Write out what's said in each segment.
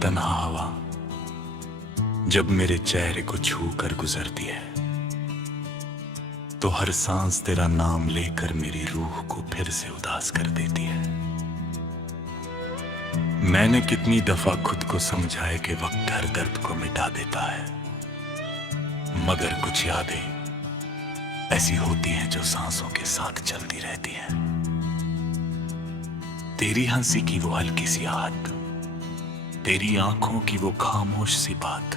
तन्हा हवा जब मेरे चेहरे को छू कर गुजरती है, तो हर सांस तेरा नाम लेकर मेरी रूह को फिर से उदास कर देती है। मैंने कितनी दफा खुद को समझाया कि वक्त हर दर्द को मिटा देता है, मगर कुछ यादें ऐसी होती हैं जो सांसों के साथ चलती रहती हैं। तेरी हंसी की वो हल्की सी आहट, तेरी आंखों की वो खामोश सी बात,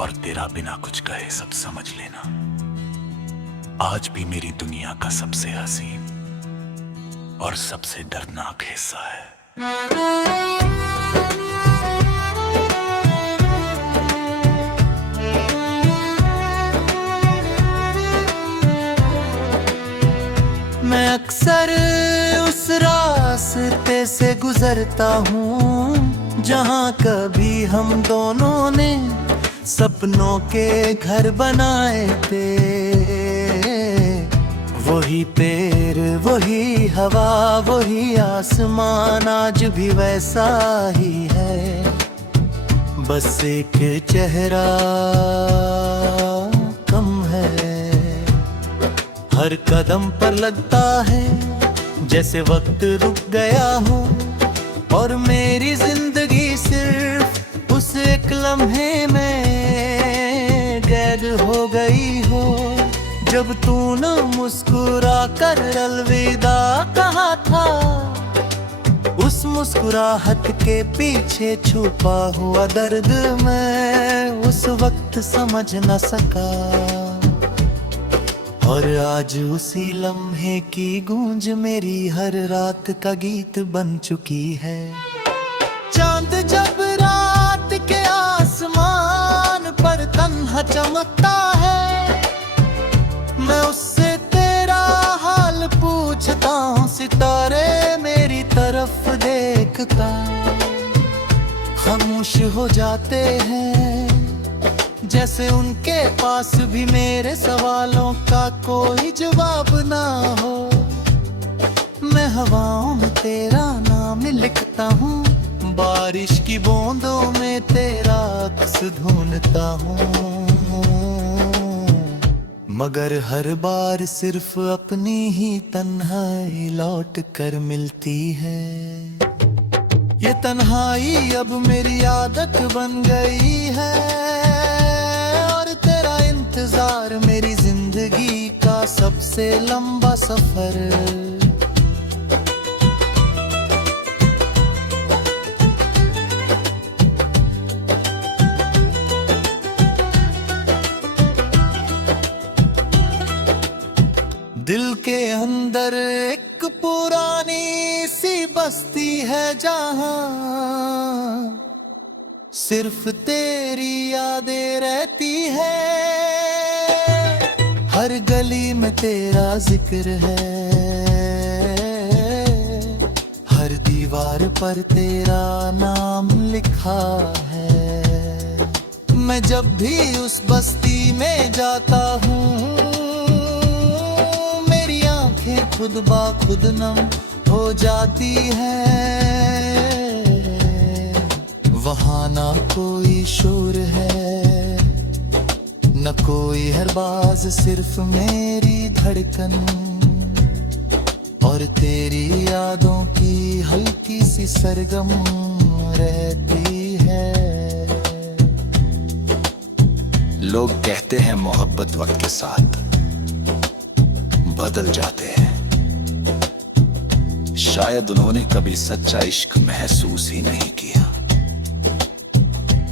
और तेरा बिना कुछ कहे सब समझ लेना आज भी मेरी दुनिया का सबसे हसीन और सबसे दर्दनाक हिस्सा है। मैं अक्सर उस रास्ते से गुजरता हूँ जहाँ कभी हम दोनों ने सपनों के घर बनाए थे। वही पेड़, वही हवा, वही आसमान आज भी वैसा ही है। बस एक चेहरा कम है। हर कदम पर लगता है जैसे वक्त रुक गया हो, और मेरी जिंदगी सिर्फ उस एक लम्हे में कैद हो गई हो। जब तूने मुस्कुरा कर अलविदा कहा था, उस मुस्कुराहट के पीछे छुपा हुआ दर्द मैं उस वक्त समझ न सका। और आज उसी लम्हे की गूंज मेरी हर रात का गीत बन चुकी है। चांद जब रात के आसमान पर तन्हा चमकता है, मैं उससे तेरा हाल पूछता हूँ। सितारे मेरी तरफ देखता खामोश हो जाते हैं, जैसे उनके पास भी मेरे सवालों का कोई जवाब ना हो। मैं हवाओं में तेरा नाम लिखता हूँ, बारिश की बूंदों में तेरा अक्स ढूंढता हूँ, मगर हर बार सिर्फ अपनी ही तन्हाई लौट कर मिलती है। ये तन्हाई अब मेरी आदत बन गई है, और तेरा इंतजार मेरी जिंदगी का सबसे लंबा सफर। दिल के अंदर एक पुरानी सी बस्ती है जहां सिर्फ तेरी यादें रहती है। हर गली में तेरा जिक्र है, हर दीवार पर तेरा नाम लिखा है। मैं जब भी उस बस्ती में जाता हूँ, खुद बा खुद नम हो जाती है। वहाँ ना कोई शोर है, न कोई हरबाज, सिर्फ मेरी धड़कन और तेरी यादों की हल्की सी सरगम रहती है। लोग कहते हैं मोहब्बत वक्त के साथ बदल जाते हैं। शायद उन्होंने कभी सच्चा इश्क महसूस ही नहीं किया।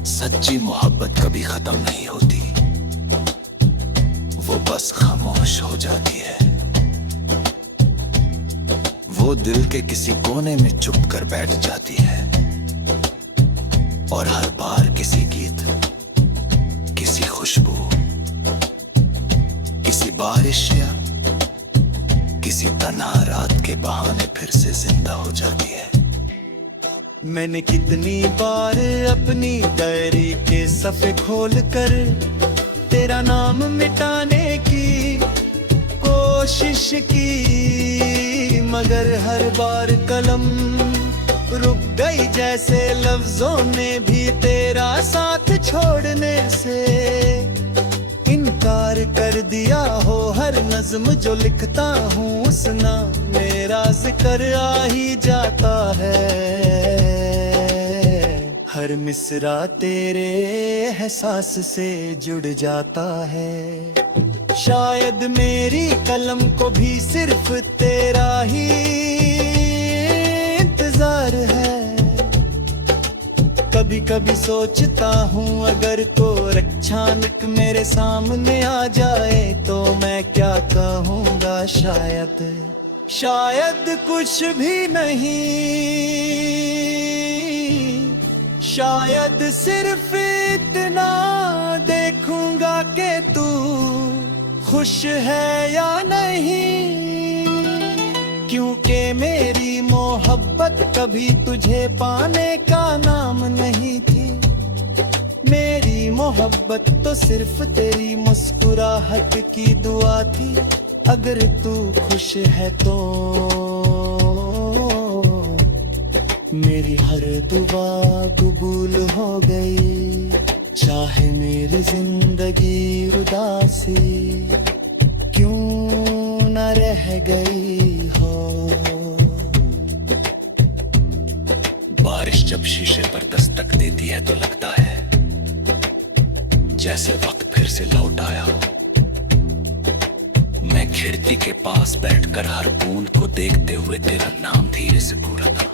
सच्ची मोहब्बत कभी खत्म नहीं होती, वो बस खामोश हो जाती है। वो दिल के किसी कोने में चुप कर बैठ जाती है, और हर बार किसी गीत, किसी खुशबू, किसी बारिश या किसी तन्हा रात के बहाने फिर से जिंदा हो जाती है। मैंने कितनी बार अपनी डायरी के सफ़े खोल कर तेरा नाम मिटाने की कोशिश की, मगर हर बार कलम रुक गई जैसे लफ्जों ने भी तेरा साथ छोड़ने से इनकार कर दिया हो। हर नज्म जो लिखता हूँ उस नाम मेरा जिक्र आ ही जाता है। हर मिसरा तेरे एहसास से जुड़ जाता है। शायद मेरी कलम को भी सिर्फ तेरा ही इंतजार है। कभी कभी सोचता हूँ अगर तो रक्षानिक मेरे सामने आ जाए तो मैं क्या कहूँगा। शायद कुछ भी नहीं, शायद सिर्फ इतना देखूंगा कि तू खुश है या नहीं। क्योंकि मेरी मोहब्बत कभी तुझे पाने का नाम नहीं थी। मेरी मोहब्बत तो सिर्फ तेरी मुस्कुराहट की दुआ थी। अगर तू खुश है तो मेरी हर दुआ कबूल हो गई। चाहे मेरी जिंदगी उदासी क्यों न रह गई हो। बारिश जब शीशे पर दस्तक देती है तो लगता है जैसे वक्त फिर से लौट आया हो। मैं खिड़की के पास बैठकर हर बूंद को देखते हुए तेरा नाम धीरे से पूरा था।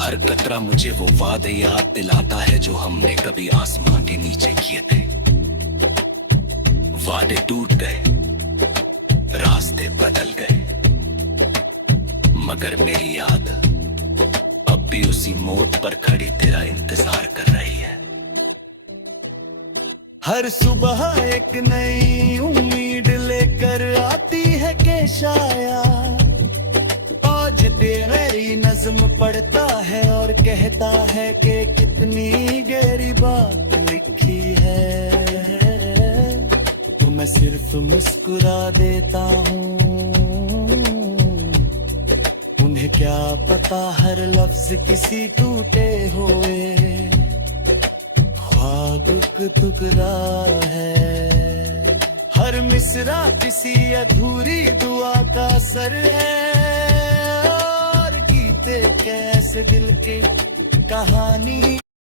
हर कतरा मुझे वो वादे याद दिलाता है जो हमने कभी आसमां के नीचे किए थे। वादे टूट गए, रास्ते बदल गए, मगर मेरी याद अब भी उसी मोड़ पर खड़ी तेरा इंतजार कर रही है। हर सुबह एक नई उम्मीद लेकर आती है कि शायद आज तेरी नज्म पढ़ता है और कहता है कि कितनी गहरी बात लिखी है। तो मैं सिर्फ मुस्कुरा देता हूँ, उन्हें क्या पता हर लफ्ज किसी टूटे हुए ख्वाब का टुकड़ा है। हर मिसरा किसी अधूरी दुआ का असर है और गीते कैसे दिल की कहानी